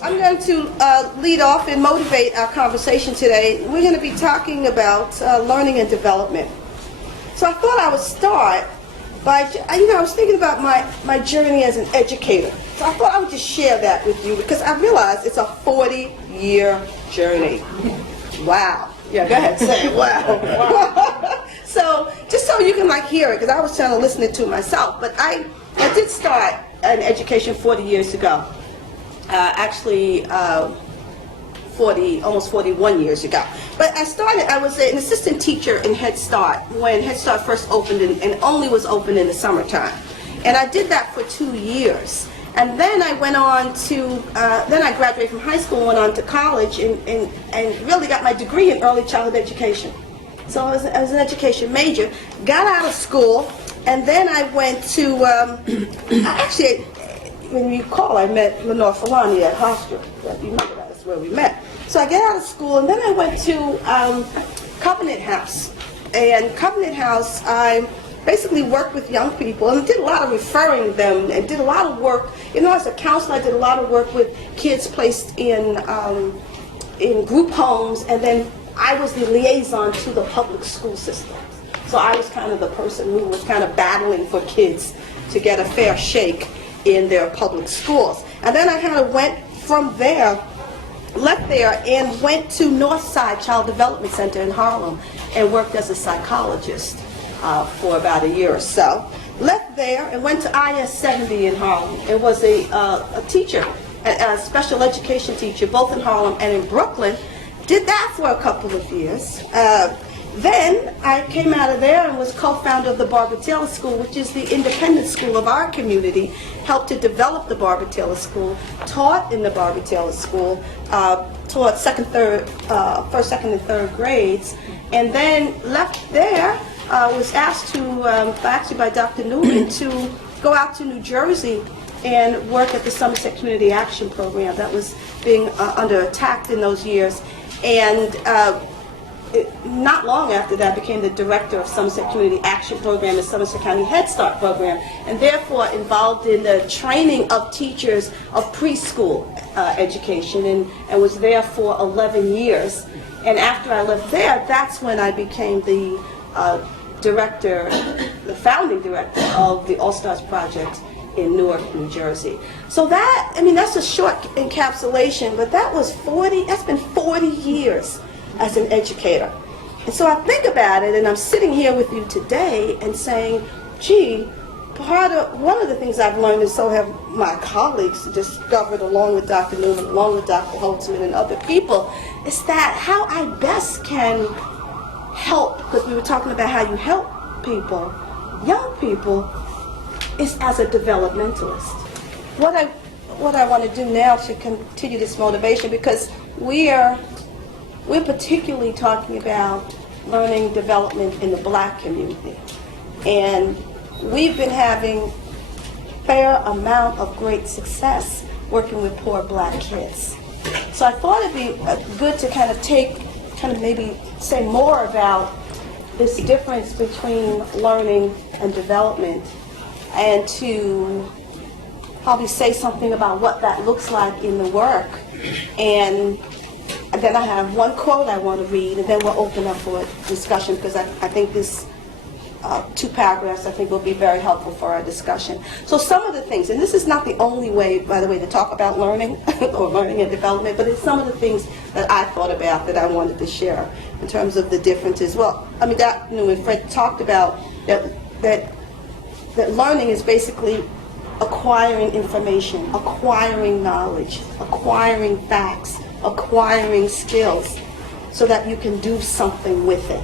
I'm going to lead off and motivate our conversation today. We're going to be talking about learning and development. So I thought I would start by, I was thinking about my journey as an educator. So I thought I would just share that with you because I realized it's a 40-year journey. Wow. Yeah, go ahead, say it. Wow. So just so you can like hear it, because I was trying to listen to it myself, but I did start an education 40 years ago. Almost 41 years ago. But I was an assistant teacher in Head Start when Head Start first opened and only was open in the summertime. And I did that for 2 years. And then I went on to, then I graduated from high school and went on to college and really got my degree in early childhood education. So I was an education major, got out of school, and then I went to, when you call, I met Lenore Falani at Hofstra. You remember that's where we met. So I get out of school, and then I went to Covenant House. And Covenant House, I basically worked with young people and did a lot of referring them and did a lot of work. As a counselor, I did a lot of work with kids placed in group homes, and then I was the liaison to the public school systems. So I was kind of the person who was kind of battling for kids to get a fair shake in their public schools. And then I kind of went from there, left there, and went to Northside Child Development Center in Harlem and worked as a psychologist for about a year or so. Left there and went to IS 70 in Harlem. It was a teacher, a special education teacher, both in Harlem and in Brooklyn. Did that for a couple of years. Then I came out of there and was co-founder of the Barbara Taylor School, which is the independent school of our community, helped to develop the Barbara Taylor School, taught in the Barbara Taylor School, taught first, second, and third grades, and then left there, was asked to, actually by Dr. Newman, to go out to New Jersey and work at the Somerset Community Action Program that was being under attack in those years. And not long after that, became the director of Somerset Community Action Program and Somerset County Head Start Program, and therefore involved in the training of teachers of preschool education, and was there for 11 years. And after I left there, that's when I became the director, the founding director of the All Stars Project in Newark, New Jersey. So that's a short encapsulation, but that's been 40 years as an educator. And so I think about it, and I'm sitting here with you today and saying, gee, one of the things I've learned, and so have my colleagues discovered along with Dr. Newman, along with Dr. Holtzman and other people, is that how I best can help, because we were talking about how you help people, young people, is as a developmentalist. What I want to do now to continue this motivation, because we're particularly talking about learning development in the Black community, and we've been having fair amount of great success working with poor Black kids. So I thought it'd be good to maybe say more about this difference between learning and development, and to probably say something about what that looks like in the work. And then I have one quote I want to read, and then we'll open up for a discussion, because I think this 2 paragraphs I think will be very helpful for our discussion. So some of the things, and this is not the only way, by the way, to talk about learning or learning and development, but it's some of the things that I thought about that I wanted to share in terms of the differences. Well, Dr. Newman, Fred talked about that learning is basically acquiring information, acquiring knowledge, acquiring facts, acquiring skills, so that you can do something with it.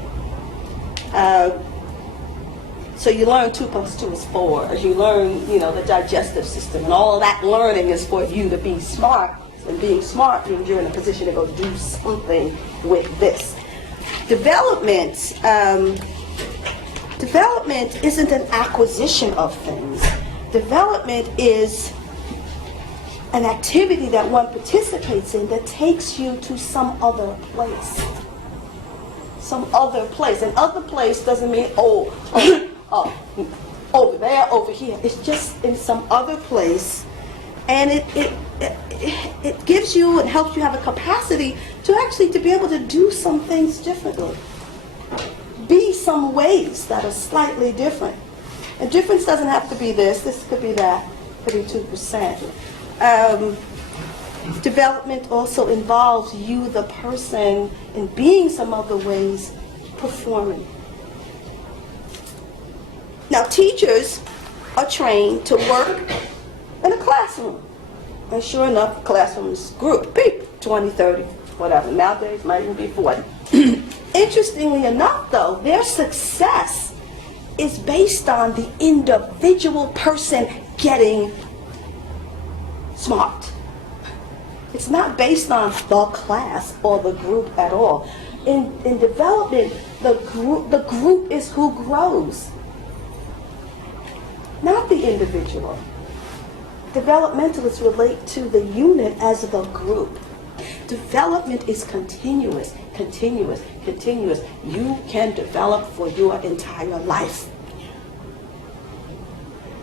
So you learn 2 + 2 is 4. As you learn, the digestive system, and all of that learning is for you to be smart. And being smart means you're in a position to go do something with this. Development isn't an acquisition of things. Development is an activity that one participates in that takes you to some other place. Some other place. And other place doesn't mean, over there, over here. It's just in some other place And it gives you and helps you have a capacity to actually to be able to do some things differently. Be some ways that are slightly different. And difference doesn't have to be this could be that, could be 2%. Development also involves you, the person, in being some other ways, performing. Now, teachers are trained to work in a classroom. And sure enough, classrooms group of people, 20, 30, whatever. Nowadays, might even be 40. Interestingly enough, though, their success is based on the individual person getting smart. It's not based on the class or the group at all. In development, the group is who grows, not the individual. Developmentalists relate to the unit as the group. Development is continuous, continuous, continuous. You can develop for your entire life.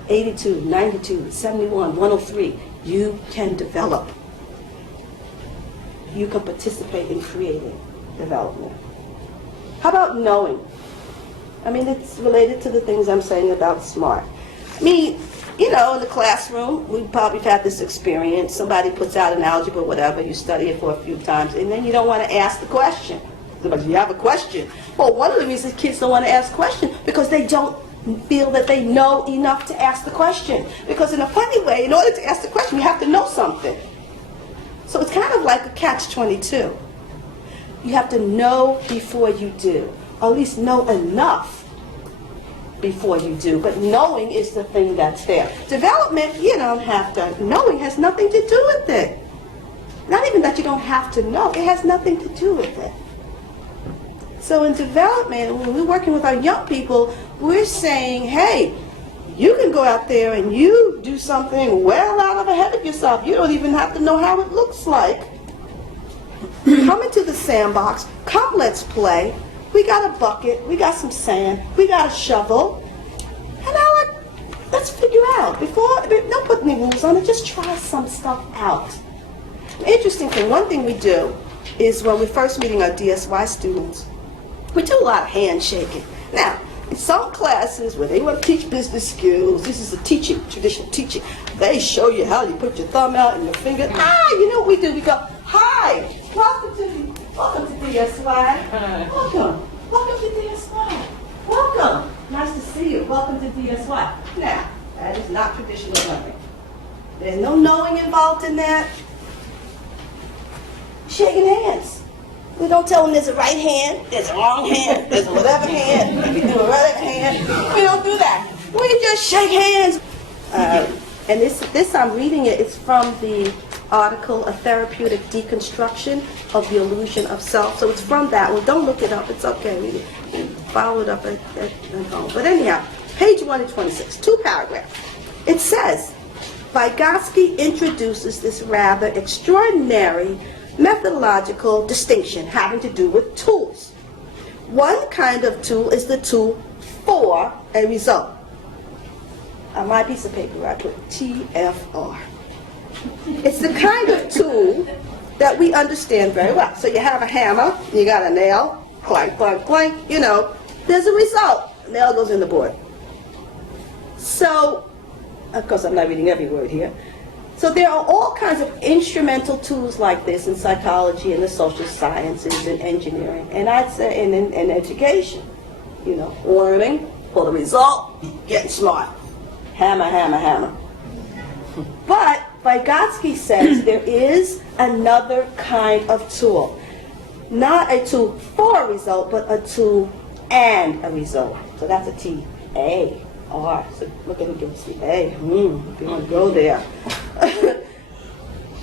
82, 92, 71, 103, you can develop. You can participate in creating development. How about knowing? I mean, it's related to the things I'm saying about smart. I mean, you know, in the classroom, we probably have had this experience. Somebody puts out an algebra, whatever, you study it for a few times, and then you don't want to ask the question. Somebody, you have a question. Well, one of the reasons kids don't want to ask questions because they don't feel that they know enough to ask the question. Because in a funny way, in order to ask the question, you have to know something. So it's kind of like a catch-22. You have to know before you do, or at least know enough before you do. But knowing is the thing that's there. Development, you don't have to. Knowing has nothing to do with it. Not even that you don't have to know. It has nothing to do with it. So in development, when we're working with our young people, we're saying, hey, you can go out there and you do something well out of ahead of yourself. You don't even have to know how it looks like. Come into the sandbox. Come, let's play. We got a bucket. We got some sand. We got a shovel. And now let's figure out. Don't put any rules on it. Just try some stuff out. An interesting thing, one thing we do is when we're first meeting our DSY students, we do a lot of handshaking. Now, in some classes where they want to teach business skills, this is a teaching, traditional teaching, they show you how you put your thumb out and your finger. You know what we do? We go, hi, welcome to DSY. Welcome to DSY. Welcome. Nice to see you. Welcome to DSY. Now, that is not traditional learning. There's no knowing involved in that. Shaking hands. We don't tell them there's a right hand, there's a wrong hand, there's a whatever hand, if you do a whatever hand. We don't do that. We just shake hands. And this I'm reading it. It's from the article, A Therapeutic Deconstruction of the Illusion of Self. So it's from that one. Don't look it up. It's okay. Read it. Follow it up at home. But anyhow, page 126, 2 paragraphs. It says, Vygotsky introduces this rather extraordinary methodological distinction having to do with tools. One kind of tool is the tool for a result. On my piece of paper, I put TFR. It's the kind of tool that we understand very well. So you have a hammer, you got a nail, clank, clank, clank, you know, there's a result. Nail goes in the board. So, of course, I'm not reading every word here. So there are all kinds of instrumental tools like this in psychology and the social sciences and engineering, and I'd say in education, you know, learning for the result, getting smart. Hammer, hammer, hammer. But Vygotsky says there is another kind of tool. Not a tool for a result, but a tool and a result. So that's a T-A-R. So look at it against the A. If you want to go there.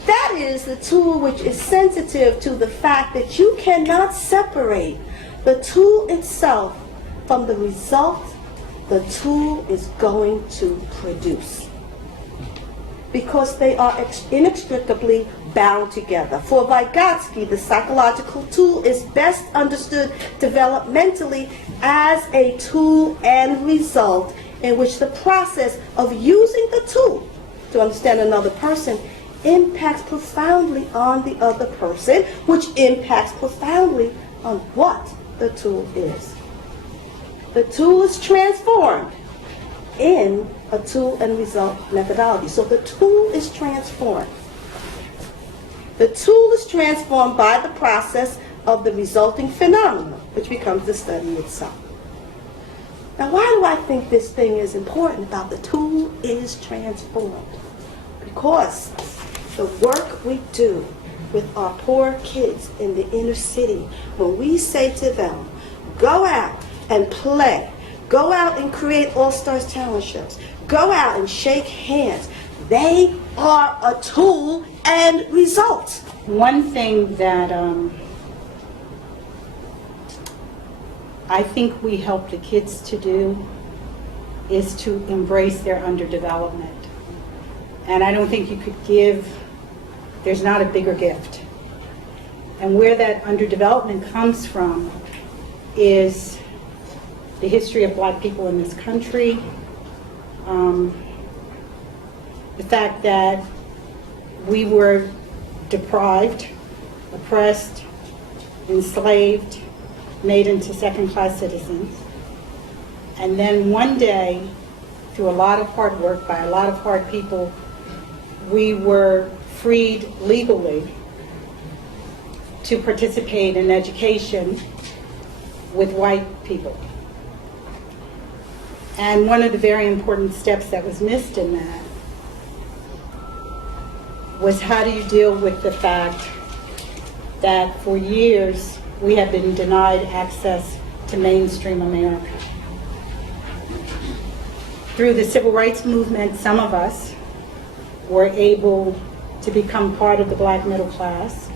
That is the tool which is sensitive to the fact that you cannot separate the tool itself from the result the tool is going to produce, because they are inextricably bound together. For Vygotsky, the psychological tool is best understood developmentally as a tool and result in which the process of using the tool to understand another person impacts profoundly on the other person, which impacts profoundly on what the tool is. The tool is transformed in a tool and result methodology. So the tool is transformed. The tool is transformed by the process of the resulting phenomenon, which becomes the study itself. Now, why do I think this thing is important about the tool is transformed? Because the work we do with our poor kids in the inner city, when we say to them, go out and play, go out and create All-Stars talent shows, go out and shake hands, they are a tool and result. One thing that I think we help the kids to do is to embrace their underdevelopment. And I don't think you could give, there's not a bigger gift. And where that underdevelopment comes from is the history of black people in this country, the fact that we were deprived, oppressed, enslaved, made into second-class citizens. And then one day, through a lot of hard work by a lot of hard people, we were freed legally to participate in education with white people. And one of the very important steps that was missed in that was how do you deal with the fact that for years we have been denied access to mainstream America. Through the civil rights movement, some of us were able to become part of the black middle class,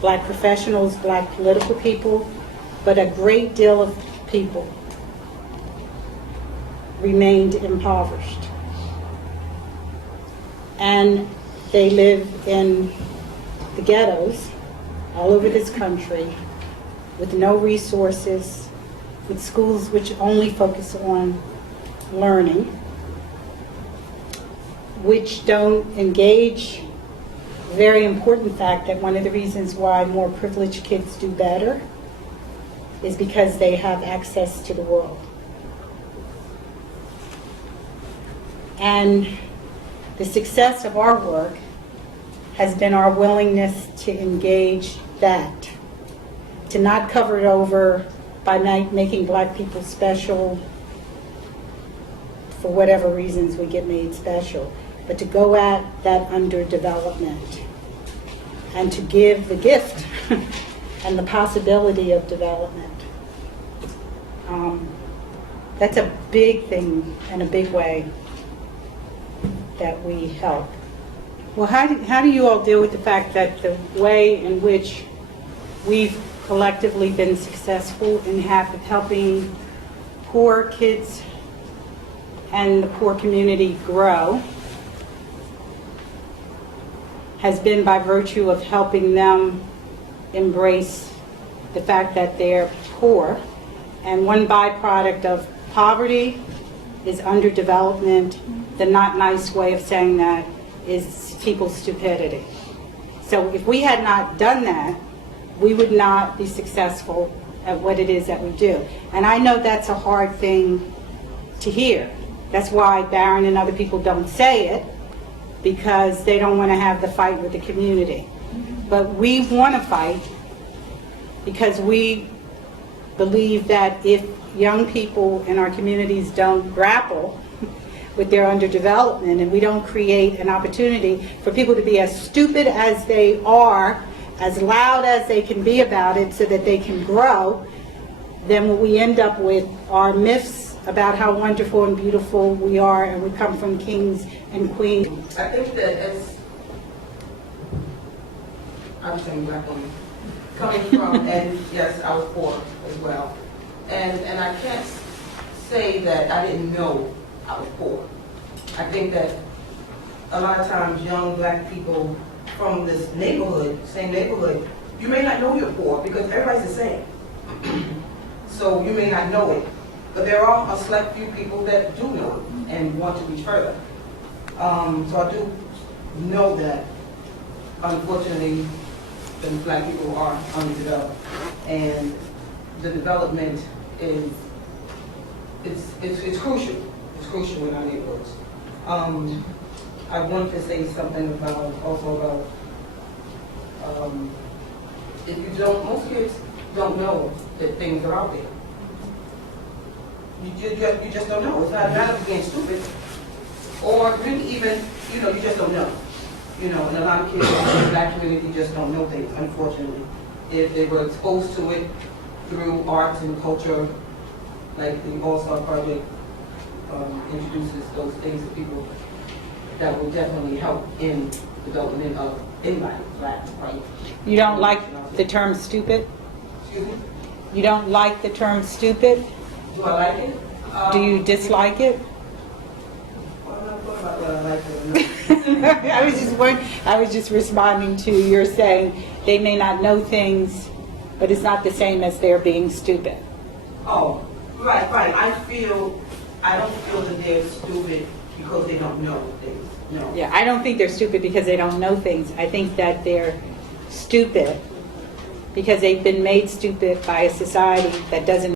black professionals, black political people, but a great deal of people remained impoverished. And they live in the ghettos all over this country with no resources, with schools which only focus on learning, which don't engage the very important fact that one of the reasons why more privileged kids do better is because they have access to the world. And the success of our work has been our willingness to engage that, to not cover it over by making black people special for whatever reasons we get made special, but to go at that underdevelopment and to give the gift and the possibility of development. That's a big thing and a big way that we help. Well, how do you all deal with the fact that the way in which we've collectively been successful in helping poor kids and the poor community grow has been by virtue of helping them embrace the fact that they're poor. And one byproduct of poverty is underdevelopment. The not nice way of saying that is people's stupidity. So if we had not done that, we would not be successful at what it is that we do. And I know that's a hard thing to hear. That's why Barron and other people don't say it, because they don't want to have the fight with the community. But we want to fight because we believe that if young people in our communities don't grapple with their underdevelopment and we don't create an opportunity for people to be as stupid as they are, as loud as they can be about it so that they can grow, then what we end up with are myths about how wonderful and beautiful we are and we come from kings and queens. I think that as I'm saying black woman, coming from, and yes, I was poor as well. And I can't say that I didn't know I was poor. I think that a lot of times young black people from this neighborhood, same neighborhood, you may not know you're poor because everybody's the same. So you may not know it. But there are a select few people that do know it and want to reach further. So I do know that, unfortunately, the black people are underdeveloped, and the development is, it's crucial. It's crucial in our neighborhoods. I wanted to say something about, if you don't, most kids don't know that things are out there. You just don't know. It's not a matter of being stupid, or really even, you just don't know. And a lot of kids in the black community just don't know things, unfortunately. If they were exposed to it through arts and culture, like the All-Star Project introduces those things to people, that will definitely help in development of anybody, black, white. You don't like the term stupid? Excuse me? You don't like the term stupid? Do I like it? Do you dislike it? Well, I'm not talking about whether I like it or not. I was just responding to you're saying they may not know things, but it's not the same as they're being stupid. Oh, right. I don't feel that they're stupid because they don't know things. No. Yeah, I don't think they're stupid because they don't know things. I think that they're stupid because they've been made stupid by a society that doesn't